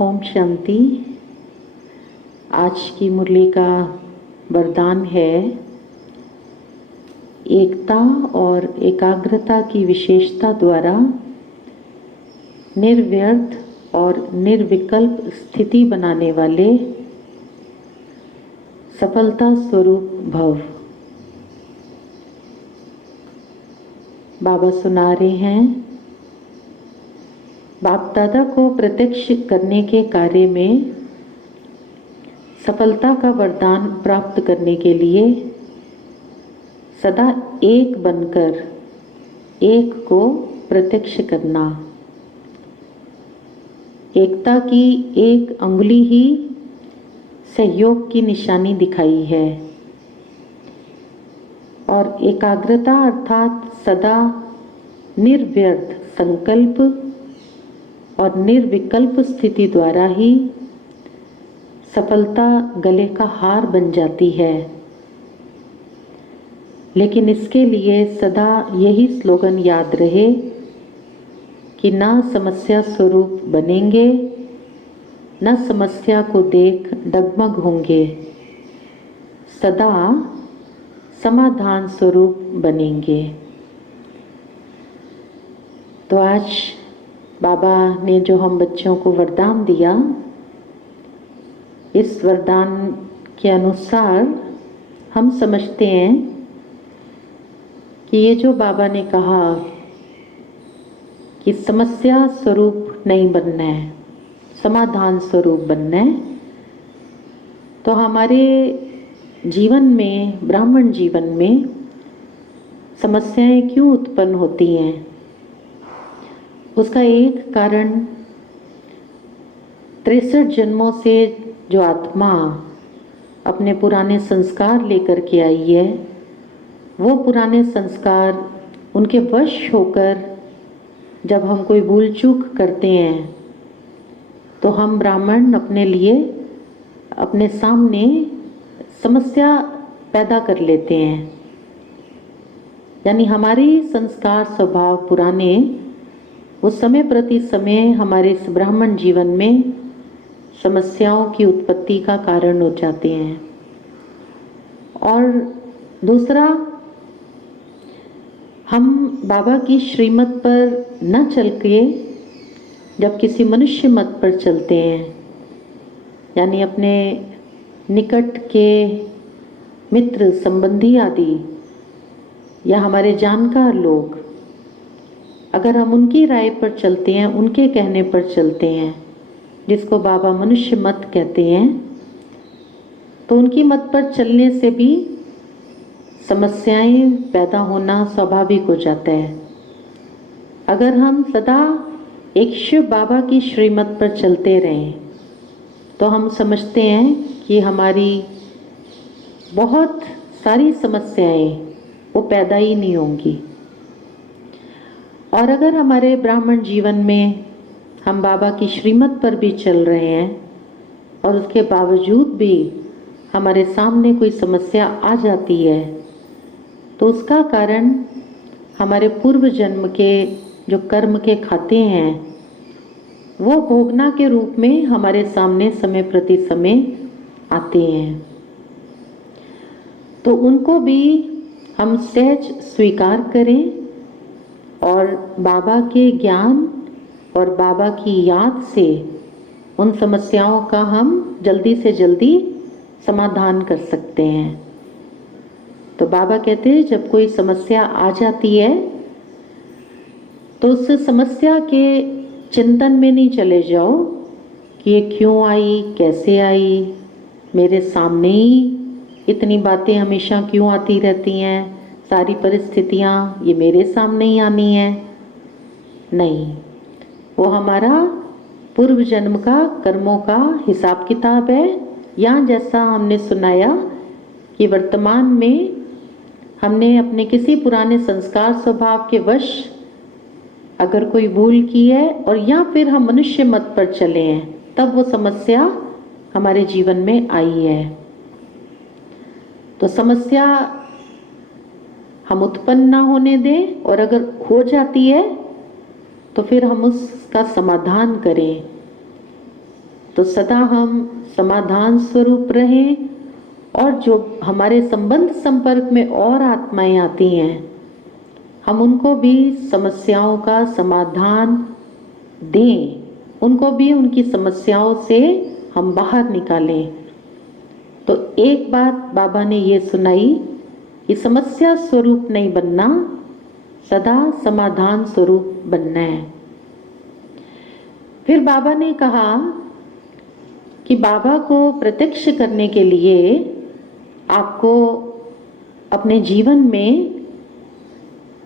ओम शांति। आज की मुरली का वरदान है एकता और एकाग्रता की विशेषता द्वारा निर्व्यर्थ और निर्विकल्प स्थिति बनाने वाले सफलता स्वरूप भव। बाबा सुना रहे हैं, बाप दादा को प्रत्यक्ष करने के कार्य में सफलता का वरदान प्राप्त करने के लिए सदा एक बनकर एक को प्रत्यक्ष करना। एकता की एक अंगुली ही सहयोग की निशानी दिखाई है और एकाग्रता अर्थात सदा निर्व्यर्थ संकल्प और निर्विकल्प स्थिति द्वारा ही सफलता गले का हार बन जाती है। लेकिन इसके लिए सदा यही स्लोगन याद रहे कि ना समस्या स्वरूप बनेंगे, न समस्या को देख डगमग होंगे, सदा समाधान स्वरूप बनेंगे। तो आज बाबा ने जो हम बच्चों को वरदान दिया, इस वरदान के अनुसार हम समझते हैं कि ये जो बाबा ने कहा कि समस्या स्वरूप नहीं बनना है, समाधान स्वरूप बनना है, तो हमारे जीवन में, ब्राह्मण जीवन में समस्याएं क्यों उत्पन्न होती हैं? उसका एक कारण 63 जन्मों से जो आत्मा अपने पुराने संस्कार लेकर के आई है, वो पुराने संस्कार उनके वश होकर जब हम कोई भूल चूक करते हैं तो हम ब्राह्मण अपने लिए अपने सामने समस्या पैदा कर लेते हैं। यानी हमारी संस्कार स्वभाव पुराने उस समय प्रति समय हमारे इस ब्राह्मण जीवन में समस्याओं की उत्पत्ति का कारण हो जाते हैं। और दूसरा, हम बाबा की श्रीमत पर न चल के जब किसी मनुष्य मत पर चलते हैं, यानी अपने निकट के मित्र संबंधी आदि या हमारे जानकार लोग, अगर हम उनकी राय पर चलते हैं, उनके कहने पर चलते हैं, जिसको बाबा मनुष्य मत कहते हैं, तो उनकी मत पर चलने से भी समस्याएं पैदा होना स्वाभाविक हो जाता है। अगर हम सदा एक शिव बाबा की श्रीमत पर चलते रहें तो हम समझते हैं कि हमारी बहुत सारी समस्याएं वो पैदा ही नहीं होंगी। और अगर हमारे ब्राह्मण जीवन में हम बाबा की श्रीमत पर भी चल रहे हैं और उसके बावजूद भी हमारे सामने कोई समस्या आ जाती है, तो उसका कारण हमारे पूर्व जन्म के जो कर्म के खाते हैं वो भोगना के रूप में हमारे सामने समय प्रति समय आते हैं। तो उनको भी हम सहज स्वीकार करें और बाबा के ज्ञान और बाबा की याद से उन समस्याओं का हम जल्दी से जल्दी समाधान कर सकते हैं। तो बाबा कहते हैं, जब कोई समस्या आ जाती है तो उस समस्या के चिंतन में नहीं चले जाओ कि ये क्यों आई, कैसे आई, मेरे सामने ही इतनी बातें हमेशा क्यों आती रहती हैं, सारी परिस्थितियाँ ये मेरे सामने ही आनी है। नहीं, वो हमारा पूर्व जन्म का कर्मों का हिसाब किताब है। या जैसा हमने सुनाया कि वर्तमान में हमने अपने किसी पुराने संस्कार स्वभाव के वश अगर कोई भूल की है और या फिर हम मनुष्य मत पर चले हैं, तब वो समस्या हमारे जीवन में आई है। तो समस्या हम उत्पन्न ना होने दें, और अगर हो जाती है तो फिर हम उसका समाधान करें। तो सदा हम समाधान स्वरूप रहें, और जो हमारे संबंध संपर्क में और आत्माएं आती हैं, हम उनको भी समस्याओं का समाधान दें, उनको भी उनकी समस्याओं से हम बाहर निकालें। तो एक बात बाबा ने ये सुनाई कि समस्या स्वरूप नहीं बनना, सदा समाधान स्वरूप बनना है। फिर बाबा ने कहा कि बाबा को प्रत्यक्ष करने के लिए आपको अपने जीवन में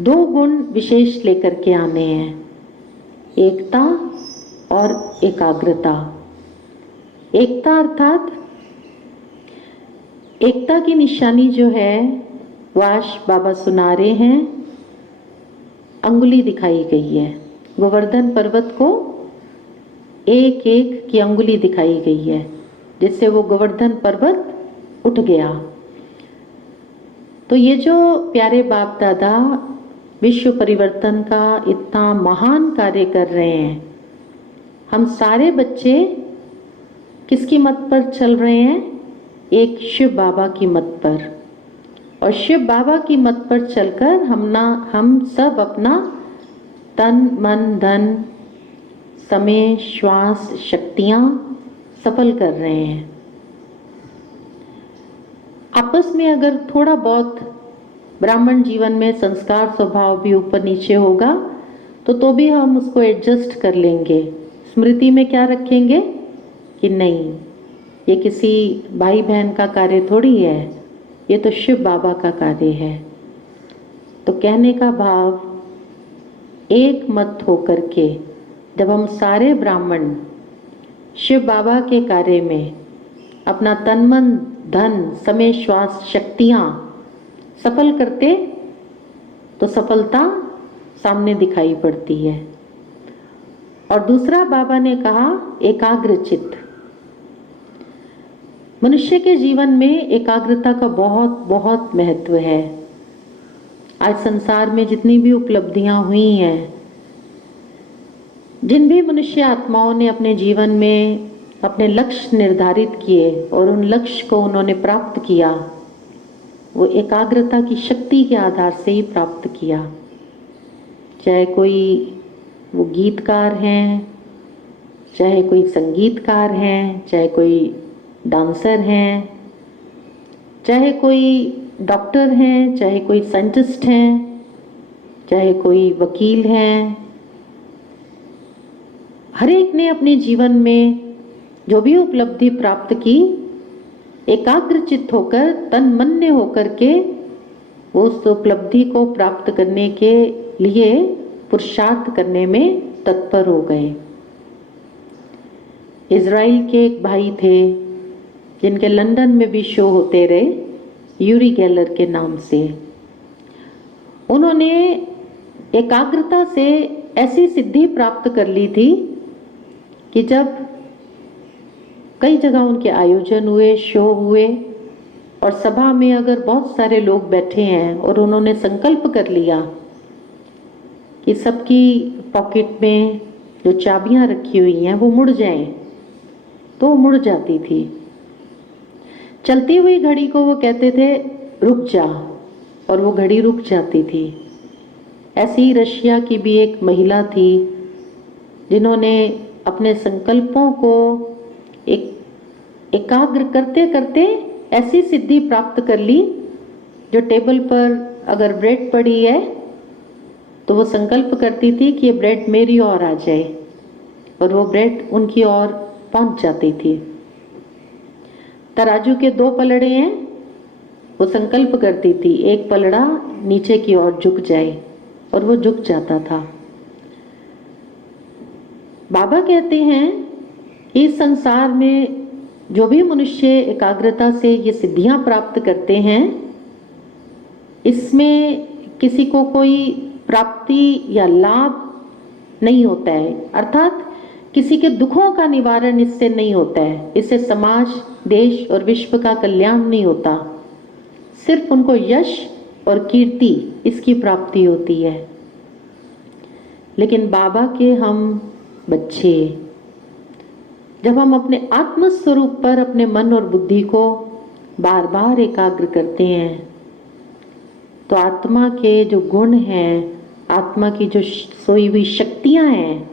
2 गुण विशेष लेकर के आने हैं, एकता और एकाग्रता। एकता अर्थात एकता की निशानी जो है वो आज बाबा सुना रहे हैं, अंगुली दिखाई गई है। गोवर्धन पर्वत को एक एक की अंगुली दिखाई गई है, जिससे वो गोवर्धन पर्वत उठ गया। तो ये जो प्यारे बाप दादा विश्व परिवर्तन का इतना महान कार्य कर रहे हैं, हम सारे बच्चे किसकी मत पर चल रहे हैं? एक शिव बाबा की मत पर। और शिव बाबा की मत पर चलकर हम सब अपना तन मन धन समय श्वास शक्तियां सफल कर रहे हैं। आपस में अगर थोड़ा बहुत ब्राह्मण जीवन में संस्कार स्वभाव भी ऊपर नीचे होगा तो भी हम उसको एडजस्ट कर लेंगे। स्मृति में क्या रखेंगे कि नहीं, ये किसी भाई बहन का कार्य थोड़ी है, ये तो शिव बाबा का कार्य है। तो कहने का भाव, एक मत होकर के जब हम सारे ब्राह्मण शिव बाबा के कार्य में अपना तन मन धन समय श्वास शक्तियां सफल करते तो सफलता सामने दिखाई पड़ती है। और दूसरा बाबा ने कहा एकाग्र चित्त। मनुष्य के जीवन में एकाग्रता का बहुत बहुत महत्व है। आज संसार में जितनी भी उपलब्धियां हुई हैं, जिन भी मनुष्य आत्माओं ने अपने जीवन में अपने लक्ष्य निर्धारित किए और उन लक्ष्य को उन्होंने प्राप्त किया, वो एकाग्रता की शक्ति के आधार से ही प्राप्त किया। चाहे कोई वो गीतकार हैं, चाहे कोई संगीतकार हैं, चाहे कोई डांसर हैं, चाहे कोई डॉक्टर हैं, चाहे कोई साइंटिस्ट हैं, चाहे कोई वकील हैं, हर एक ने अपने जीवन में जो भी उपलब्धि प्राप्त की, एकाग्र चित्त होकर तन मन ने होकर के वो उस उपलब्धि को प्राप्त करने के लिए पुरुषार्थ करने में तत्पर हो गए। इज़राइल के एक भाई थे जिनके लंदन में भी शो होते रहे, यूरी गेलर के नाम से। उन्होंने एकाग्रता से ऐसी सिद्धि प्राप्त कर ली थी कि जब कई जगह उनके आयोजन हुए, शो हुए, और सभा में अगर बहुत सारे लोग बैठे हैं और उन्होंने संकल्प कर लिया कि सबकी पॉकेट में जो चाबियां रखी हुई हैं वो मुड़ जाएं, तो वो मुड़ जाती थी। चलती हुई घड़ी को वो कहते थे रुक जा, और वो घड़ी रुक जाती थी। ऐसी ही रशिया की भी एक महिला थी जिन्होंने अपने संकल्पों को एकाग्र करते करते ऐसी सिद्धि प्राप्त कर ली, जो टेबल पर अगर ब्रेड पड़ी है तो वो संकल्प करती थी कि ये ब्रेड मेरी ओर आ जाए, और वो ब्रेड उनकी ओर पहुंच जाती थी। तराजू के 2 पलड़े हैं, वो संकल्प करती थी एक पलड़ा नीचे की ओर झुक जाए, और वो झुक जाता था। बाबा कहते हैं इस संसार में जो भी मनुष्य एकाग्रता से ये सिद्धियां प्राप्त करते हैं, इसमें किसी को कोई प्राप्ति या लाभ नहीं होता है, अर्थात किसी के दुखों का निवारण इससे नहीं होता है। इससे समाज, देश और विश्व का कल्याण नहीं होता, सिर्फ उनको यश और कीर्ति इसकी प्राप्ति होती है। लेकिन बाबा के हम बच्चे, जब हम अपने आत्म स्वरूप पर अपने मन और बुद्धि को बार बार एकाग्र करते हैं तो आत्मा के जो गुण हैं, आत्मा की जो सोई हुई शक्तियां हैं,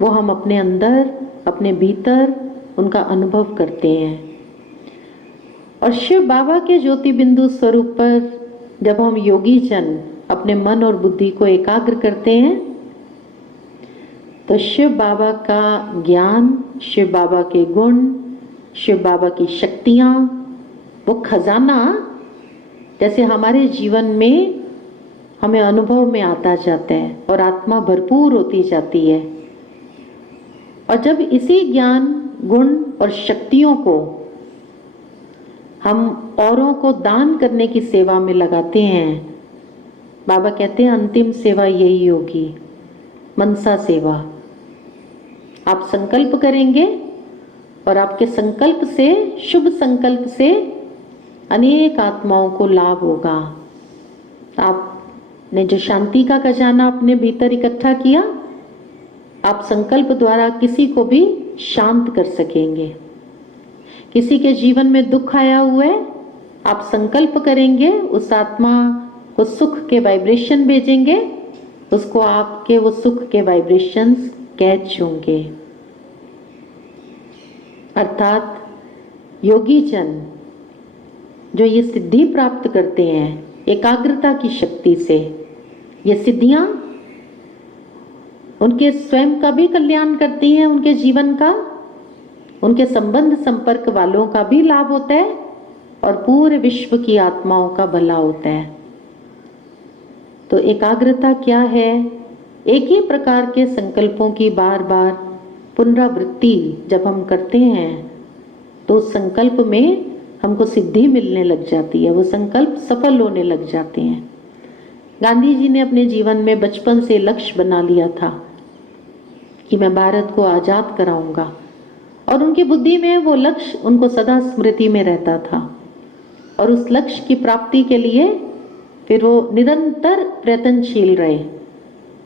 वो हम अपने अंदर, अपने भीतर उनका अनुभव करते हैं। और शिव बाबा के ज्योति बिंदु स्वरूप पर जब हम योगी जन अपने मन और बुद्धि को एकाग्र करते हैं तो शिव बाबा का ज्ञान, शिव बाबा के गुण, शिव बाबा की शक्तियां, वो खजाना जैसे हमारे जीवन में हमें अनुभव में आता जाता है और आत्मा भरपूर होती जाती है। और जब इसी ज्ञान, गुण और शक्तियों को हम औरों को दान करने की सेवा में लगाते हैं, बाबा कहते हैं अंतिम सेवा यही होगी, मनसा सेवा। आप संकल्प करेंगे और आपके संकल्प से, शुभ संकल्प से अनेक आत्माओं को लाभ होगा। आपने जो शांति का खजाना अपने भीतर इकट्ठा किया, आप संकल्प द्वारा किसी को भी शांत कर सकेंगे। किसी के जीवन में दुख आया हुआ है, आप संकल्प करेंगे, उस आत्मा को सुख के वाइब्रेशन भेजेंगे, उसको आपके वो सुख के वाइब्रेशंस कैच होंगे। अर्थात योगी जन जो ये सिद्धि प्राप्त करते हैं एकाग्रता की शक्ति से, ये सिद्धियां उनके स्वयं का भी कल्याण करती हैं, उनके जीवन का, उनके संबंध संपर्क वालों का भी लाभ होता है और पूरे विश्व की आत्माओं का भला होता है। तो एकाग्रता क्या है? एक ही प्रकार के संकल्पों की बार बार पुनरावृत्ति जब हम करते हैं तो उस संकल्प में हमको सिद्धि मिलने लग जाती है, वो संकल्प सफल होने लग जाते हैं। गांधी जी ने अपने जीवन में बचपन से लक्ष्य बना लिया था कि मैं भारत को आजाद कराऊंगा, और उनकी बुद्धि में वो लक्ष्य उनको सदा स्मृति में रहता था। और उस लक्ष्य की प्राप्ति के लिए फिर वो निरंतर प्रयत्नशील रहे,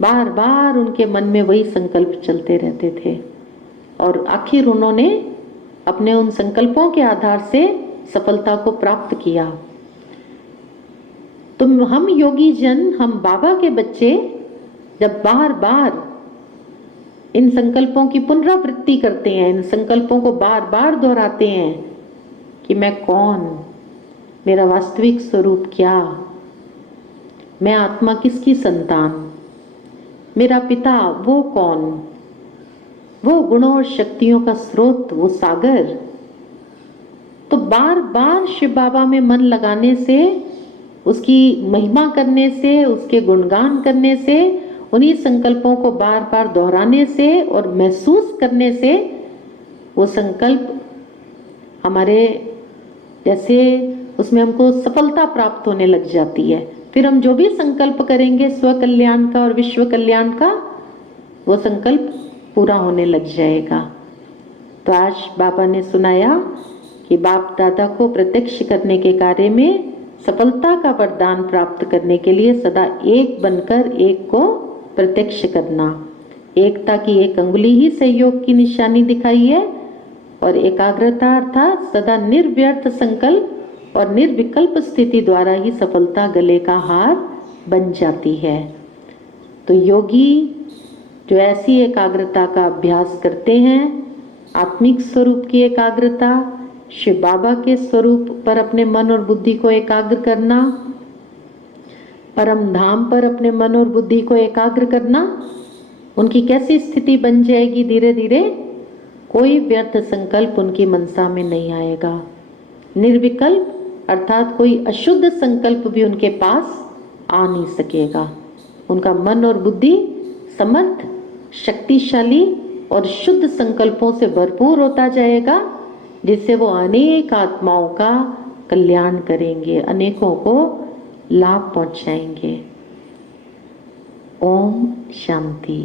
बार बार उनके मन में वही संकल्प चलते रहते थे और आखिर उन्होंने अपने उन संकल्पों के आधार से सफलता को प्राप्त किया। तो हम योगी जन, हम बाबा के बच्चे जब बार बार इन संकल्पों की पुनरावृत्ति करते हैं, इन संकल्पों को बार बार दोहराते हैं कि मैं कौन, मेरा वास्तविक स्वरूप क्या, मैं आत्मा किसकी संतान, मेरा पिता वो कौन, वो गुणों और शक्तियों का स्रोत, वो सागर। तो बार बार शिव बाबा में मन लगाने से, उसकी महिमा करने से, उसके गुणगान करने से, उन्हीं संकल्पों को बार बार दोहराने से और महसूस करने से वो संकल्प हमारे जैसे उसमें हमको सफलता प्राप्त होने लग जाती है। फिर हम जो भी संकल्प करेंगे स्व कल्याण का और विश्व कल्याण का, वो संकल्प पूरा होने लग जाएगा। तो आज बाबा ने सुनाया कि बाप दादा को प्रत्यक्ष करने के कार्य में सफलता का वरदान प्राप्त करने के लिए सदा एक बनकर एक को प्रत्यक्ष करना। एकता की एक अंगुली ही सहयोग की निशानी दिखाई है और एकाग्रता अर्थात सदा निर्व्यर्थ संकल्प और निर्विकल्प स्थिति द्वारा ही सफलता गले का हार बन जाती है। तो योगी जो ऐसी एकाग्रता का अभ्यास करते हैं, आत्मिक स्वरूप की एकाग्रता, शिव बाबा के स्वरूप पर अपने मन और बुद्धि को एकाग्र करना, परम धाम पर अपने मन और बुद्धि को एकाग्र करना, उनकी कैसी स्थिति बन जाएगी धीरे धीरे, कोई व्यर्थ संकल्प उनकी मनसा में नहीं आएगा। निर्विकल्प अर्थात कोई अशुद्ध संकल्प भी उनके पास आ नहीं सकेगा। उनका मन और बुद्धि समर्थ, शक्तिशाली और शुद्ध संकल्पों से भरपूर होता जाएगा, जिससे वो अनेक आत्माओं का कल्याण करेंगे, अनेकों को लाभ पहुंचाएंगे। ओम शांति।